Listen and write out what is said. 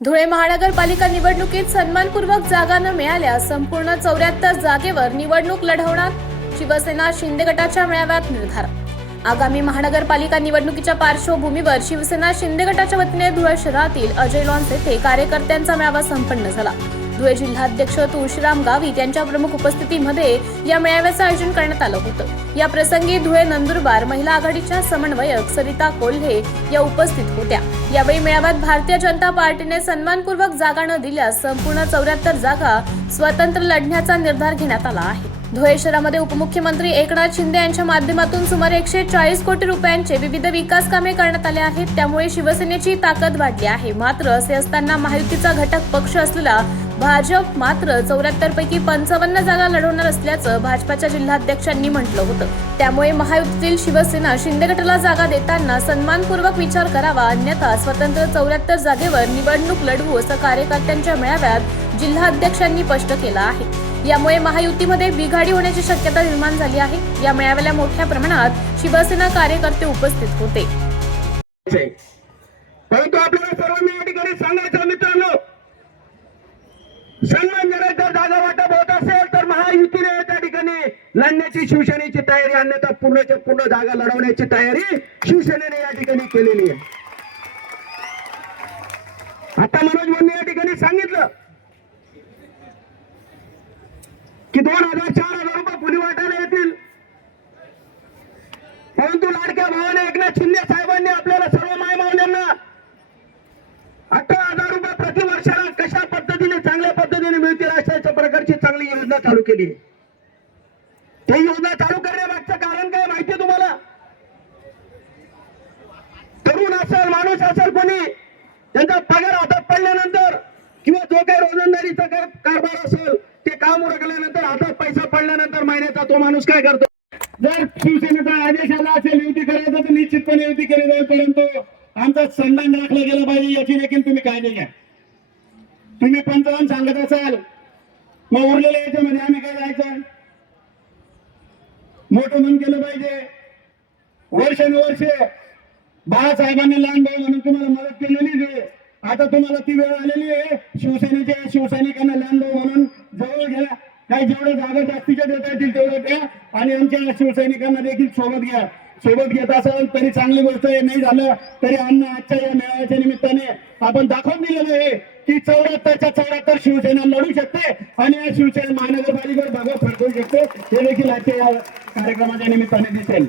धुळे महानगरपालिका निवडणुकीत सन्मानपूर्वक जागा न मिळाल्या संपूर्ण चौऱ्याहत्तर जागेवर निवडणूक लढवणार शिवसेना शिंदे गटाच्या मेळाव्यात निर्धार आगामी महानगरपालिका निवडणुकीच्या पार्श्वभूमीवर शिवसेना शिंदे गटाच्या वतीने धुळे शहरातील अजय लॉन्स येथे कार्यकर्त्यांचा मेळावा संपन्न झाला. धुळे जिल्हाध्यक्ष तुळशीराम गावित यांच्या प्रमुख उपस्थितीमध्ये या मेळाव्याचं आयोजन करण्यात आलं होतं. या प्रसंगी धुळे नंदुरबार महिला आघाडीच्या समन्वयक सरिता कोल्हे या उपस्थित होत्या. यावेळी मेळाव्यात भारतीय जनता पार्टीने सन्मानपूर्वक जागा न दिल्यास संपूर्ण चौऱ्याहत्तर जागा स्वतंत्र लढण्याचा निर्धार घेण्यात आला आहे. धुळे शहरामध्ये उपमुख्यमंत्री एकनाथ शिंदे यांच्या माध्यमातून सुमारे एकशे चाळीस कोटी रुपयांचे विविध विकास कामे करण्यात आले आहेत. त्यामुळे शिवसेनेची ताकद वाढली आहे. मात्र असे असताना महायुतीचा घटक पक्ष असलेला भाजप मात्र चौऱ्याहत्तर पैकी पंचावन्न जागा लढवणार असल्याचं भाजपाच्या जिल्हाध्यक्षांनी म्हटलं होतं. त्यामुळे महायुतीतील शिवसेना शिंदे गटाला जागा देताना सन्मानपूर्वक विचार करावा अन्यथा स्वतंत्र चौऱ्याहत्तर जागेवर निवडणूक लढवू असं कार्यकर्त्यांच्या मेळाव्यात जिल्हाध्यक्षांनी स्पष्ट केलं आहे. यामुळे महायुतीमध्ये बिघाडी होण्याची शक्यता निर्माण झाली आहे. या मेळाव्याला मोठ्या प्रमाणात शिवसेना कार्यकर्ते उपस्थित होते. परंतु आपल्याला सर्वांना या ठिकाणी सांगायचं मित्रांनो सन्मान जर जागा वाटप होत असेल तर महायुतीने त्या ठिकाणी लढण्याची शिवसेनेची तयारी अन्यथा पूर्णच्या पूर्ण जागा लढवण्याची तयारी शिवसेनेने या ठिकाणी केलेली आहे. आता मनोज मुंडे या ठिकाणी सांगितलं की दोन हजार चार हजार रुपये पुली वाटायला येतील. परंतु लाडक्या भावाने एकनाथ शिंदे साहेबांनी आपल्याला योजना चालू केली. ते योजना चालू करण्यामागचं कारण काय माहितीये तुम्हाला? तरुण असेल माणूस असेल कोणी त्यांचा पगार हातात पडल्यानंतर किंवा जो काही रोजंदारीचा काय कारभार असेल ते काम उरकल्यानंतर हातात पैसा पडल्यानंतर महिन्याचा तो माणूस काय करतो? जर शिवसेनेचा आदेश आला असेल युती करायचा तर निश्चितपणे युती केली जाईल. परंतु आमचा सन्मान राखला गेला पाहिजे याची देखील तुम्ही काळजी घ्या. तुम्ही पंतप्रधान सांगत असाल मग उरलेल्या याच्यामध्ये आम्ही काय जायचं? मोठं मन केलं पाहिजे. वर्षानुवर्ष बाळासाहेबांनी लहान भाऊ म्हणून तुम्हाला मदत केलेली आहे. आता तुम्हाला ती वेळ आलेली आहे. शिवसेनेच्या शिवसैनिकांना लहान भाऊ म्हणून जवळ घ्या. काही जेवढ्या जागा जास्तीच्या देता येतील तेवढं द्या आणि आमच्या शिवसैनिकांना देखील सोबत घ्या. सोबत घेत असाल तरी चांगली गोष्ट आहे. नाही झालं तरी अन्न आजच्या या मेळाव्याच्या निमित्ताने आपण दाखवून दिलेलं आहे की चौऱ्याहत्तरच्या चौऱ्याहत्तर शिवसेना लढू शकते आणि या शिवसेना महानगरपालिकेवर भगवा फडकवू शकते. हे देखील आजच्या या कार्यक्रमाच्या निमित्ताने दिसेल.